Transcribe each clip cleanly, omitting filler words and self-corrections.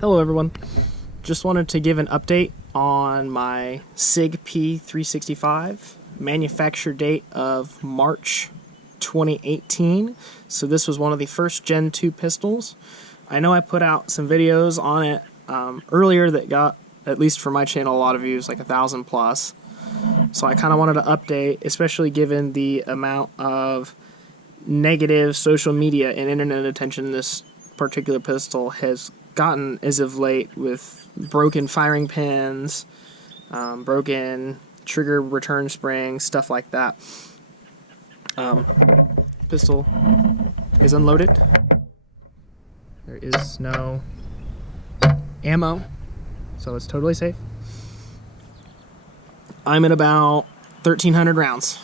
Hello everyone, just wanted to give an update on my Sig P365, manufacture date of March 2018. So this was one of the first Gen 2 pistols. I know I put out some videos on it earlier that got, at least for my channel, a lot of views, like 1,000 plus. So I kind of wanted to update, especially given the amount of negative social media and internet attention this particular pistol has gotten as of late, with broken firing pins, broken trigger return springs, stuff like that. Pistol is unloaded. There is no ammo, so it's totally safe. I'm at about 1,300 rounds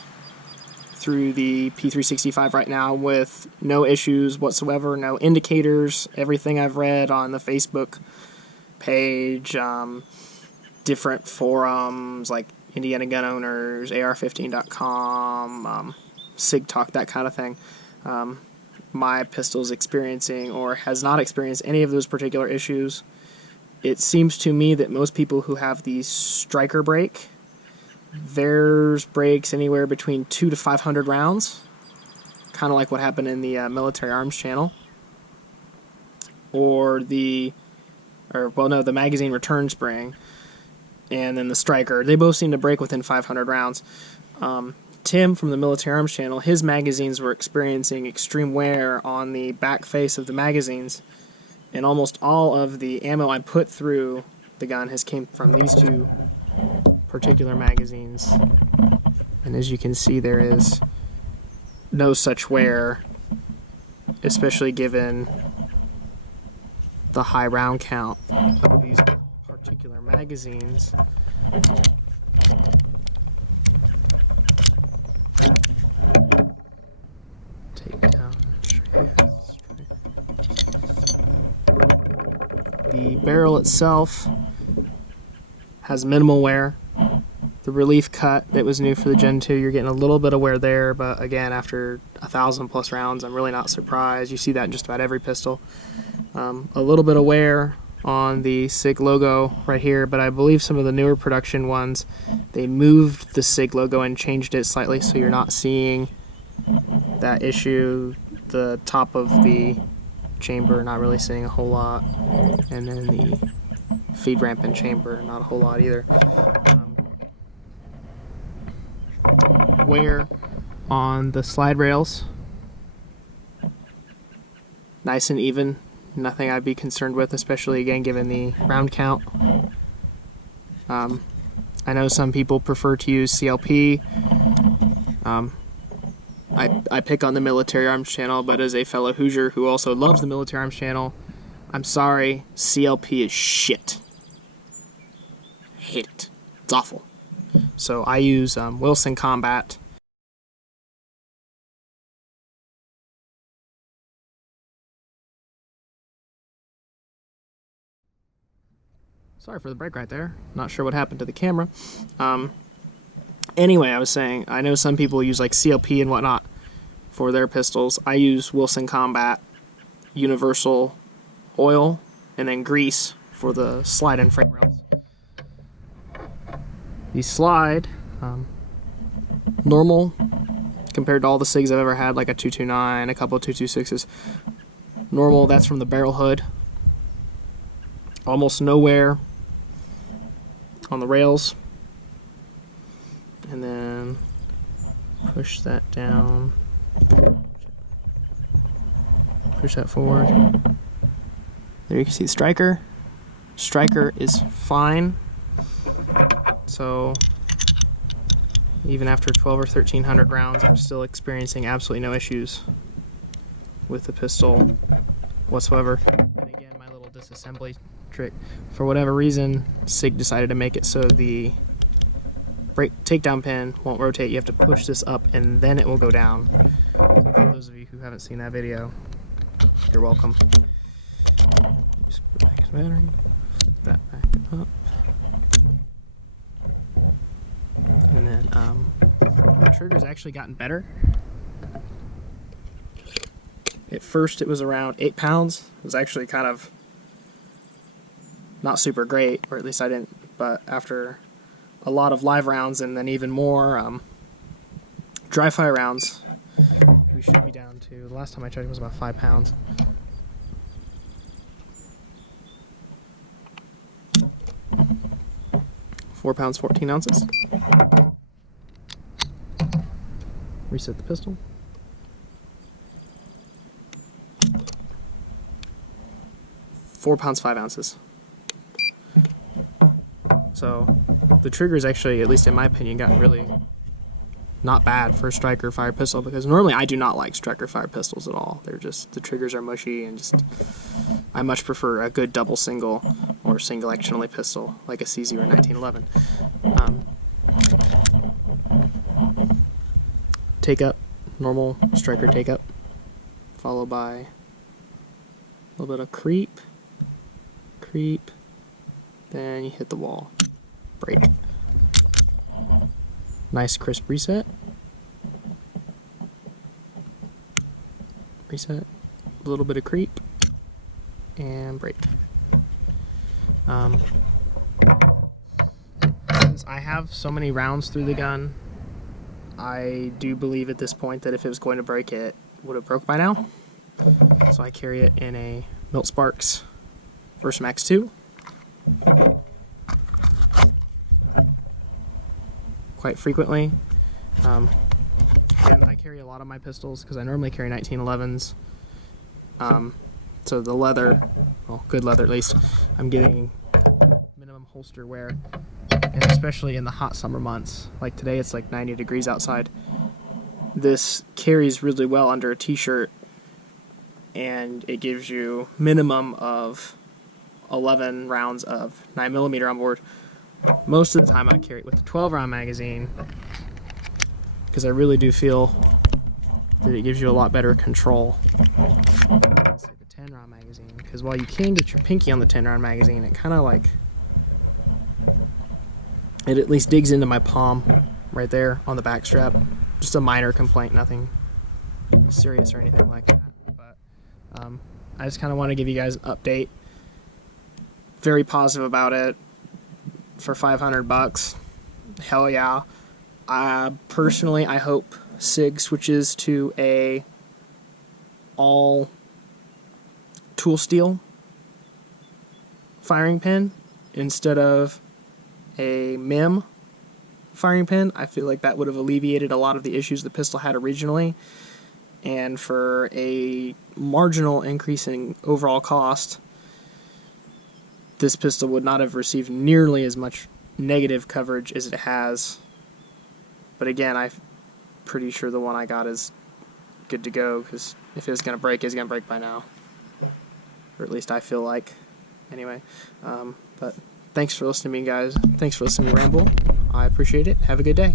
through the P365 right now with no issues whatsoever, no indicators. Everything I've read on the Facebook page, different forums like Indiana Gun Owners, AR15.com, Sig Talk, that kind of thing. My pistol's experiencing or has not experienced any of those particular issues. It seems to me that most people who have the striker brake, theirs breaks anywhere between 200 to 500 rounds, kind of like what happened in the military arms channel, or the magazine return spring, and then the striker. They both seem to break within 500 rounds. Tim from the military arms channel, his magazines were experiencing extreme wear on the back face of the magazines, and almost all of the ammo I put through the gun has came from these two particular magazines, and as you can see, there is no such wear, especially given the high round count of these particular magazines. Take down the barrel itself has minimal wear. The relief cut that was new for the Gen 2, you're getting a little bit of wear there, but again, after 1,000 plus rounds, I'm really not surprised. You see that in just about every pistol. A little bit of wear on the Sig logo right here, but I believe some of the newer production ones, they moved the Sig logo and changed it slightly, so you're not seeing that issue. The top of the chamber, not really seeing a whole lot, and then the feed ramp and chamber, not a whole lot either. Wear on the slide rails, nice and even, nothing I'd be concerned with, especially again given the round count. I know some people prefer to use CLP. I pick on the military arms channel, but as a fellow Hoosier who also loves the military arms channel, I'm sorry, CLP is shit. Hate it. It's awful. So I use Wilson Combat. Sorry for the break right there. Not sure what happened to the camera. Anyway, I was saying, I know some people use like CLP and whatnot for their pistols. I use Wilson Combat, Universal Oil, and then grease for the slide and frame rails. The slide, normal compared to all the SIGs I've ever had, like a 229, a couple of 226s. Normal, that's from the barrel hood. Almost no wear on the rails. And then push that down. Push that forward. There you can see the striker. Striker is fine. So even after 12 or 1,300 rounds, I'm still experiencing absolutely no issues with the pistol whatsoever. And again, my little disassembly trick, for whatever reason, Sig decided to make it so the brake takedown pin won't rotate. You have to push this up and then it will go down. So for those of you who haven't seen that video, You're welcome. Just put back his battery. Flip that back up. And then the trigger's actually gotten better. At first it was around 8 pounds. It was actually kind of not super great, or at least I didn't, but after a lot of live rounds and then even more dry fire rounds, we should be down to, the last time I checked it was about 5 pounds. £4 14 ounces. Reset the pistol. £4 5 ounces. So the trigger is actually, at least in my opinion, gotten really not bad for a striker fire pistol, because normally I do not like striker fire pistols at all. They're just, the triggers are mushy, and just I much prefer a good double single or single action only pistol like a CZ or 1911. Take up, normal striker take up, followed by a little bit of creep, then you hit the wall, break. Nice crisp reset, a little bit of creep, and break. Since I have so many rounds through the gun, I do believe at this point that if it was going to break, it would have broke by now. So I carry it in a Milt Sparks Versa Max 2. Quite frequently. And I carry a lot of my pistols because I normally carry 1911s. So the leather, well, good leather at least, I'm getting minimum holster wear, and especially in the hot summer months. Like today it's like 90 degrees outside. This carries really well under a t-shirt, and it gives you minimum of 11 rounds of 9mm on board. Most of the time I carry it with a 12-round magazine, because I really do feel that it gives you a lot better control. It's like a 10-round magazine, because while you can get your pinky on the 10-round magazine, it kind of like, it at least digs into my palm right there on the back strap. Just a minor complaint, nothing serious or anything like that. But I just kind of want to give you guys an update. Very positive about it. For $500, hell yeah. Personally, I hope Sig switches to a all tool steel firing pin instead of a MIM firing pin. I feel like that would have alleviated a lot of the issues the pistol had originally, and for a marginal increase in overall cost, this pistol would not have received nearly as much negative coverage as it has. But again, I'm pretty sure the one I got is good to go, because if it was going to break, it's going to break by now. Or at least I feel like. Anyway, but thanks for listening to me, guys. Thanks for listening to me ramble. I appreciate it. Have a good day.